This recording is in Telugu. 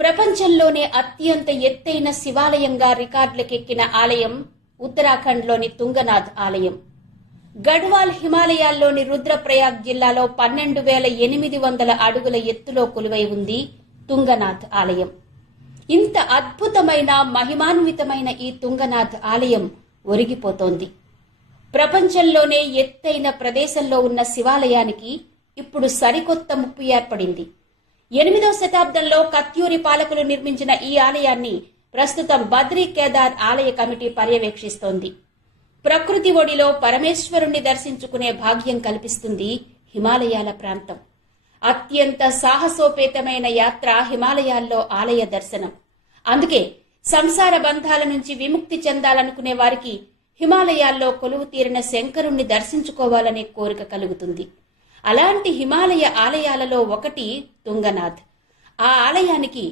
ప్రపంచంలోనే అత్యంత ఎత్తైన శివాలయంగా రికార్డులకెక్కిన ఆలయం ఉత్తరాఖండ్లోని తుంగనాథ్ ఆలయం. గఢ్వాల్ హిమాలయాల్లోని రుద్రప్రయాగ్ జిల్లాలో 12,800 అడుగుల ఎత్తులో కొలువై ఉంది తుంగనాథ్ ఆలయం. ఇంత అద్భుతమైన మహిమాన్వితమైన ఈ తుంగనాథ్ ఆలయం ఒరిగిపోతోంది. ప్రపంచంలోనే ఎత్తైన ప్రదేశంలో ఉన్న శివాలయానికి ఇప్పుడు సరికొత్త ముప్పు ఏర్పడింది. 8వ శతాబ్దంలో కత్యూరి పాలకులు నిర్మించిన ఈ ఆలయాన్ని ప్రస్తుతం బద్రీ కేదార్ ఆలయ కమిటీ పర్యవేక్షిస్తోంది. ప్రకృతి ఒడిలో పరమేశ్వరుణ్ణి దర్శించుకునే భాగ్యం కల్పిస్తుంది హిమాలయాల ప్రాంతం. అత్యంత సాహసోపేతమైన యాత్ర హిమాలయాల్లో ఆలయ దర్శనం. అందుకే సంసార బంధాల నుంచి విముక్తి చెందాలనుకునే వారికి హిమాలయాల్లో కొలువు తీరిన శంకరుణ్ణి దర్శించుకోవాలనే కోరిక కలుగుతుంది. అలాంటి హిమాలయ ఆలయాలలో ఒకటి తుంగనాథ్. ఆ ఆలయానికి